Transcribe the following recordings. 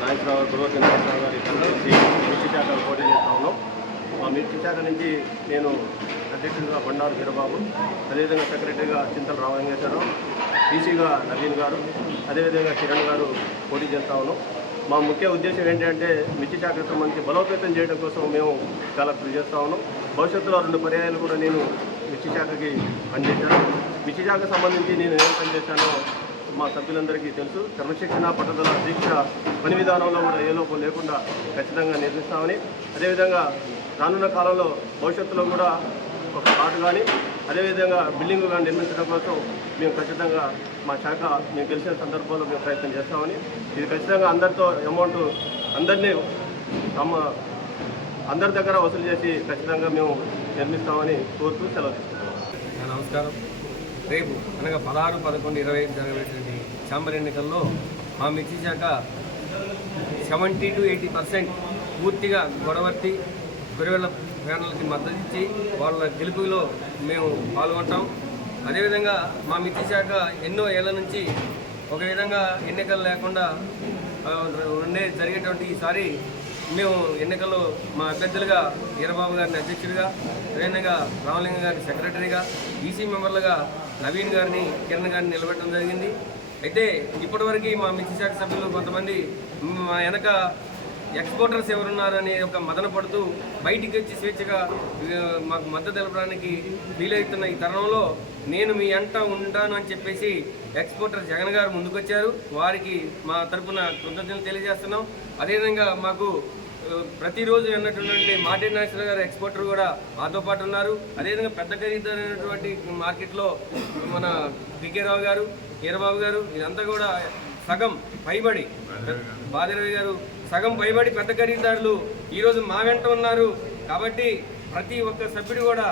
నాగేశ్వరరావు గురువతి గారు ఇక్కడ నుంచి మిర్చి శాఖ పోటీ చేస్తా ఉన్నాం. మా మిర్చి శాఖ నుంచి నేను అధ్యక్షుడిగా బండారు వీరబాబు అదేవిధంగా సెక్రటరీగా చింతల రామలింగేశ్వరరావు టీసీగా నవీన్ గారు అదేవిధంగా కిరణ్ గారు పోటీ చేస్తా ఉన్నాం. మా ముఖ్య ఉద్దేశం ఏంటంటే మిర్చి శాఖకు సంబంధించి బలోపేతం చేయడం కోసం మేము చాలా కృషి చేస్తా ఉన్నాం. భవిష్యత్తులో రెండు పర్యాయాలు కూడా నేను మిర్చి శాఖకి పనిచేశాను మిర్చి శాఖకు సంబంధించి నేను ఏం పనిచేశానో మా సభ్యులందరికీ తెలుసు. క్రమశిక్షణ పట్టుదల దీక్ష పని విధానంలో కూడా ఏ లోపం లేకుండా ఖచ్చితంగా నిర్మిస్తామని. అదేవిధంగా రానున్న కాలంలో భవిష్యత్తులో కూడా ఒక ప్లాట్ కానీ అదేవిధంగా బిల్డింగ్ కానీ నిర్మించడం కోసం మేము ఖచ్చితంగా మా శాఖ మేము గెలిచిన సందర్భంలో మేము ప్రయత్నం చేస్తామని. ఇది ఖచ్చితంగా అందరితో అమౌంట్ అందరినీ తమ అందరి దగ్గర వసూలు చేసి ఖచ్చితంగా మేము నిర్మిస్తామని కోరుతూ సెలవు తీసుకుంటాం నమస్కారం. రేపు అనగా పదహారు పదకొండు ఇరవై ఐదు జరగబోయేటువంటి ఛాంబర్ ఎన్నికల్లో మా మిర్చి శాఖ సెవెంటీ టు ఎయిటీ పర్సెంట్ పూర్తిగా గొడవర్తి గొర్రెల ప్యానల్కి మద్దతు ఇచ్చి వాళ్ళ గెలుపులో మేము పాల్గొంటాం. అదేవిధంగా మా మిర్చి శాఖ ఎన్నో ఏళ్ళ నుంచి ఒక విధంగా ఎన్నికలు లేకుండా ఉండే జరిగేటువంటి ఈసారి మేము ఎన్నికల్లో మా అభ్యర్థులుగా వీరబాబు గారిని అధ్యక్షుడిగా అదేవిధంగా రామలింగ గారిని సెక్రటరీగా ఈసీ మెంబర్లుగా నవీన్ గారిని కిరణ్ గారిని నిలబెట్టడం జరిగింది. అయితే ఇప్పటివరకు మా మిర్చి శాఖ సభ్యులు కొంతమంది మా వెనక ఎక్స్పోర్టర్స్ ఎవరున్నారని ఒక మదన పడుతూ బయటికి వచ్చి స్వేచ్ఛగా మాకు మద్దతు తెలపడానికి వీలవుతున్న ఈ తరుణంలో నేను మీ అంట ఉంటాను అని చెప్పేసి ఎక్స్పోర్టర్ జగన్ గారు ముందుకొచ్చారు. వారికి మా తరపున కృతజ్ఞతలు తెలియజేస్తున్నాం. అదేవిధంగా మాకు ప్రతిరోజు అన్నటువంటి మార్టిన్ నాగేశ్వర గారు ఎక్స్పోర్టర్ కూడా మాతో పాటు ఉన్నారు. అదేవిధంగా పెద్ద ఖరీదైనటువంటి మార్కెట్లో మన వికే రావు గారు ఈరబాబు గారు ఇదంతా కూడా సగం పైబడి బాదిరవి గారు సగం పైబడి పెద్ద ఖరీదారులు ఈరోజు మా వెంట ఉన్నారు. కాబట్టి ప్రతి ఒక్క సభ్యుడు కూడా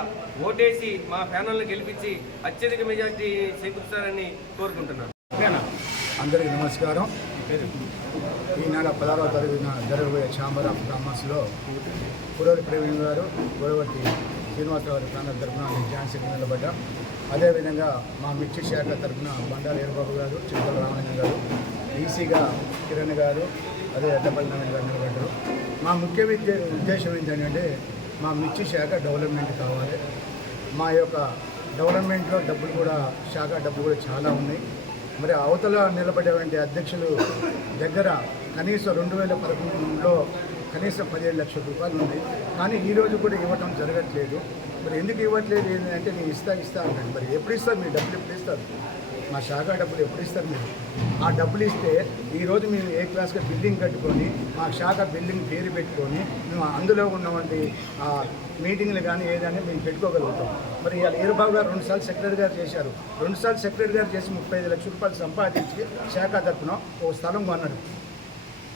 ఓటేసి మా ప్యానల్ని గెలిపించి అత్యధిక మెజార్టీ చేకూరుస్తారని కోరుకుంటున్నాను. అందరికీ నమస్కారం. ఈ నెల పదహారవ తరగతిన జరగబోయే ఛాంబర్ ఆఫ్ కామర్స్లో పురోగతి ప్రవీణ్ గారు గొడవతి శ్రీనివాసరావు గారి ప్రాంతం తరఫున నేను ఝాన్సీకి నిలబడ్డా. అదేవిధంగా మా మిర్చి శాఖ తరఫున బండారు ఏరుబాబు గారు చింతల రామలింగ గారు ఈసీగా కిరణ్ గారు అదే ఎడ్డపల్లి నారాయణ గారు నిలబడ్డారు. మా ముఖ్య విద్య ఉద్దేశం ఏంటంటే మా మిర్చి శాఖ డెవలప్మెంట్ కావాలి. మా యొక్క డెవలప్మెంట్లో డబ్బులు కూడా శాఖ డబ్బులు కూడా చాలా ఉన్నాయి. మరి అవతల నిలబడేటువంటి అధ్యక్షులు దగ్గర కనీసం రెండు వేల పదకొండులో కనీసం పదిహేడు లక్షల రూపాయలు ఉంది. కానీ ఈరోజు కూడా ఇవ్వటం జరగట్లేదు. మరి ఎందుకు ఇవ్వట్లేదు? ఏంటంటే నేను ఇస్తా ఇస్తా అంటాను. మరి ఎప్పుడు ఇస్తారు? మీరు డబ్బులు ఎప్పుడు ఇస్తారు? మా శాఖ డబ్బులు ఎప్పుడు ఇస్తారు మీరు? ఆ డబ్బులు ఇస్తే ఈరోజు మేము ఏ క్లాస్గా బిల్డింగ్ కట్టుకొని మా శాఖ బిల్డింగ్ పేరు పెట్టుకొని మేము అందులో ఉన్నటువంటి ఆ మీటింగ్లు కానీ ఏదైనా మేము పెట్టుకోగలుగుతాం. మరి ఇవాళ ఈరబాబు గారు రెండుసార్లు సెక్రటరీ గారు చేశారు. రెండుసార్లు సెక్రటరీ గారు చేసి ముప్పై ఐదు లక్షల రూపాయలు సంపాదించి శాఖ తరఫున ఓ స్థలం కొన్నాడు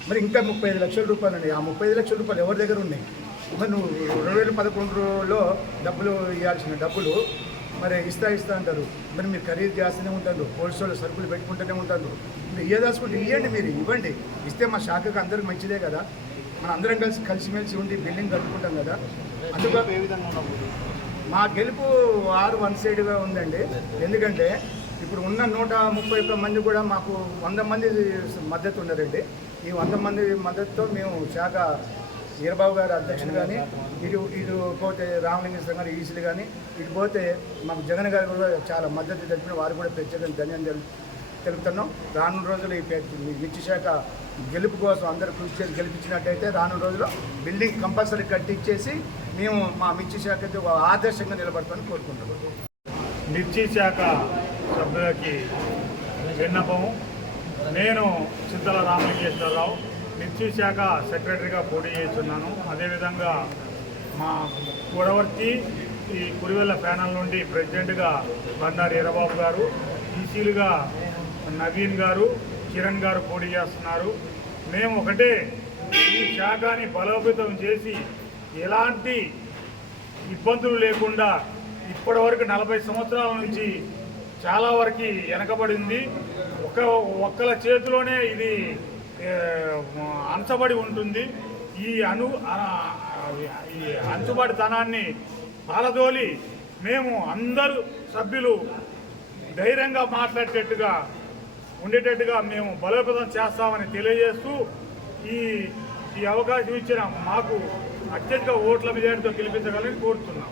మరి ఇంకా ముప్పై ఐదు లక్షల రూపాయలు ఉన్నాయి. ఆ ముప్పై ఐదు లక్షల రూపాయలు ఎవరి దగ్గర ఉన్నాయి? మరి నువ్వు రెండు వేల పదకొండులో డబ్బులు ఇవ్వాల్సిన డబ్బులు మరి ఇస్తా ఇస్తా అంటారు. మరి మీరు ఖరీదు చేస్తూనే ఉంటారు. హోల్సేల్ సరుకులు పెట్టుకుంటూనే ఉంటారు. మీరు ఇయ్యదాచుకుంటే ఇవ్వండి మీరు ఇవ్వండి. ఇస్తే మా శాఖకు అందరికి మంచిదే కదా. మన అందరం కలిసి కలిసిమెలిసి ఉండి బిల్డింగ్ కట్టుకుంటాం కదా. అందుకు ఏ విధంగా మా గెలుపు ఆరు వన్ సైడ్గా ఉందండి. ఎందుకంటే ఇప్పుడు ఉన్న నూట ముప్పై ఒక్క మంది కూడా మాకు వంద మంది మద్దతు ఉన్నారండి. ఈ వంద మంది మద్దతుతో మేము శాఖ వీరబాబు గారు అధ్యక్షులు కానీ ఇటు ఇటు పోతే రామలింగేశ్వరం గారు ఈసీలు కానీ ఇటు పోతే మాకు జగన్ గారు కూడా చాలా మద్దతు తెలిపిన వారు కూడా ప్రత్యేకంగా ధన్యం తెలుపుతున్నాం. రానున్న రోజులు ఈ పే- శాఖ గెలుపు కోసం అందరూ కృషి చేసి గెలిపించినట్టయితే రానున్న రోజుల్లో బిల్డింగ్ కంపల్సరీ కట్టించేసి మేము మా మిర్చి శాఖకి ఆదర్శంగా నిలబడతామని కోరుకుంటున్నాం. మిర్చి శాఖ సభ్యులకి విన్నపము. నేను చింతల రామలింగేశ్వరరావు మిర్చి శాఖ సెక్రటరీగా పోటీ చేస్తున్నాను. అదేవిధంగా మా కూడవర్తి ఈ కురివెల్ల ప్యానల్ నుండి ప్రెసిడెంట్గా బండారు ఈరబాబు గారు ఈసీలుగా నవీన్ గారు కిరణ్ గారు పోటీ చేస్తున్నారు. మేము ఒకటే ఈ శాఖని బలోపేతం చేసి ఎలాంటి ఇబ్బందులు లేకుండా ఇప్పటి వరకు నలభై సంవత్సరాల నుంచి చాలా వరకు వెనకబడింది ఒక ఒక్కల చేతిలోనే ఇది అంచబడి ఉంటుంది. ఈ అను ఈ అంచుబడితనాన్ని పాలదోలి మేము అందరూ సభ్యులు ధైర్యంగా మాట్లాడేటట్టుగా ఉండేటట్టుగా మేము బలోపేతం చేస్తామని తెలియజేస్తూ ఈ ఈ అవకాశం ఇచ్చిన మాకు అత్యధిక ఓట్ల మెజార్టీతో గెలిపించగలని కోరుతున్నాం.